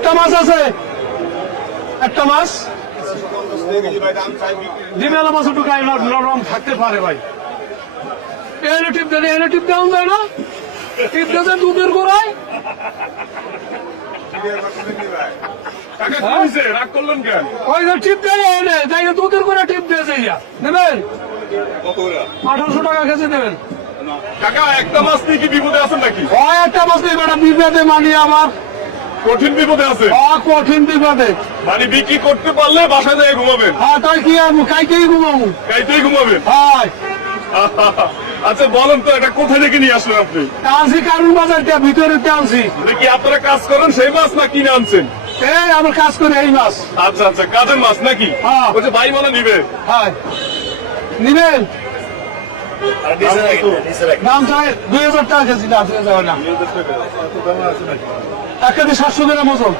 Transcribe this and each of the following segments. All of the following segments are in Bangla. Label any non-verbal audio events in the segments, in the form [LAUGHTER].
একটা মাছ আছে। একটা মাছ? ডিমেলা মাছ একটু গায়ে নরম থাকতে পারে ভাই। এনে টিপ দেন এনে টিপ দেওয়া যায় না? টিপ দেন দুধের গোড়ায়। কাকা কি হয়েছে? রাগ করলেন কেন? ওই যে টিপ দেয় এনে যাই না দুধের গোড়া টিপ দিয়ে যাইয়া নেবেন? আঠারোশো টাকা কেজি দেবেন কাকা একটা মাছ নিয়ে কি বিপদে আছেন নাকি? একটা মাছ বিপদে মানি আমার। কঠিন বিপদে আছে। কঠিন বিপদে। মানে বিক্রি করতে পারলে বাসায় যেয়ে ঘুমাবেন। হ্যাঁ তাই কি আর কাইতেই ঘুমাবো। গাইতেই ঘুমাবেন। হাই [LAUGHS] আচ্ছা বলেন তো এটা কোথায় থেকে নিয়ে আসলেন আপনি? টানছি কারণ বাজারটা ভিতরে টানছি। এটা কি আপনারা কাজ করেন সেই মাছ না কিনে আনছেন? এই আমার কাজ করে এই মাছ। আচ্ছা আচ্ছা কাজের মাছ নাকি? হ্যাঁ। বলছে ভাই মনে নিবে হাই নিবেন? দাম চাই দুই হাজার টাকা কেজি না দুই হাজার না। এক কেজি সাতশো গ্রাম ওজন।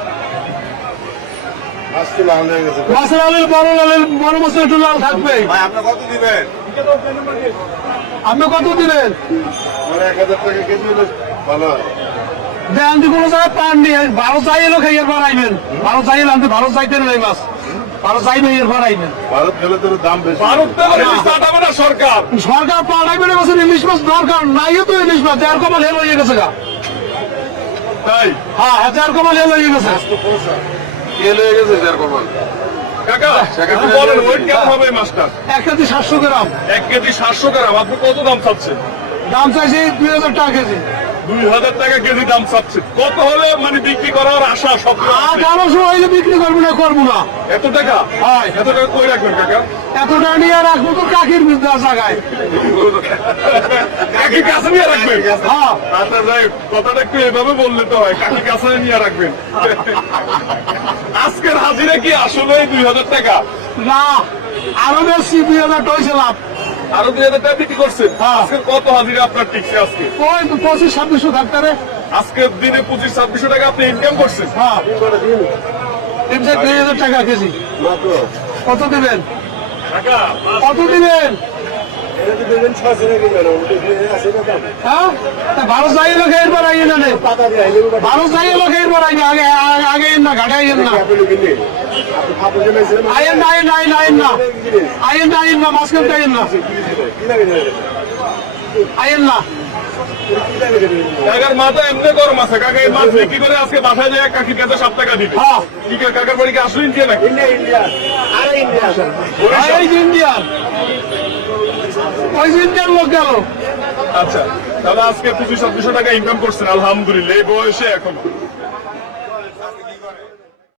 মাছের আলের বড় লালের বড় মাছের একটু লাল থাকবে। আপনি কত দিবেন? আপনি কত দিবেন? এক হাজার টাকা কেজি ভালো দেন কোনো জায়গায় পান নি ভালো চাই এলো খাইয়ের পর আইবেন ভালো চাই এলাম ভালো চাইতে নেই মাছ। ভালো চাইবে এর পর ভারত গেলে তোর দাম বেশি ভারত থেকে ইলিশ পাঠাবে না সরকার। সরকার পাঠাইবে না বছর ইলিশ মাছ দরকার নাই তো ইলিশ মাছ দেড় কমাল হেল হয়ে গেছে গা। তাই? হ্যাঁ হ্যাঁ কমাল হেল হয়ে গেছে। হয়ে গেছে এক কেজি সাতশো গ্রাম। এক কেজি সাতশো গ্রাম আপনি কত দাম চাচ্ছেন? দাম চাইছি দুই হাজার টাকা কেজি। দুই হাজার টাকা কেজি দাম চাচ্ছেন কত হলে মানে বিক্রি করার আশা সব আঠারোশো হইলে বিক্রি করব না করব না। এত টাকা? হয়। এত টাকা কই রাখবেন কাকা? এত টাকা নিয়ে রাখব তো কাকির জায়গায়। কাকি কাছে নিয়ে রাখবেন? হ্যাঁ। আচ্ছা যাই কথাটা একটু এভাবে বললে তো হয়। কাকি কাছে নিয়ে রাখবেন। আজকের হাজিরা কি আসলে দুই হাজার টাকা? না আরও বেশি দুই হাজার টাকা লাভ। আরও দুই হাজার টাকা বিক্রি করছেন হ্যাঁ। কত হাজিরা আপনার টিকছে আজকে? পঁচিশ ছাব্বিশশো থাকতে আজকের দিনে পঁচিশ ছাব্বিশশো টাকা আপনি ইনকাম করছেন। হ্যাঁ। দুই হাজার টাকা কেজি। কত দিবেন? কত দিবেন? দেবেন? হ্যাঁ? চাই লোক এরপর আইয়ে না নে। পাতা দিয়ে। আইলে ভালো চাই লোক এরপর আইয়ে আগে আগে- না ঘাটে আইয়েন না। খাপে না আইয়েন না আইয়েন না আইয়েন না। আইয়েন না আইয়েন না মাছ কিনতে না। কাকার মাথা এমনি গরম আছে। কাকা এই মাছ বিক্রি করে আজকে বাসায় যায় কাকির কাছে সাত টাকা দিবে। হ্যাঁ। ঠিক আছে কাকার বাড়ি কি আসলে ইন্ডিয়া নাকি? ইন্ডিয়ান ওই ইন্ডিয়ান লোক গেল। আচ্ছা দাদা আজকে পঁচিশ ছাব্বিশশো টাকা ইনকাম করছেন আলহামদুলিল্লাহ এই বয়সে এখনও।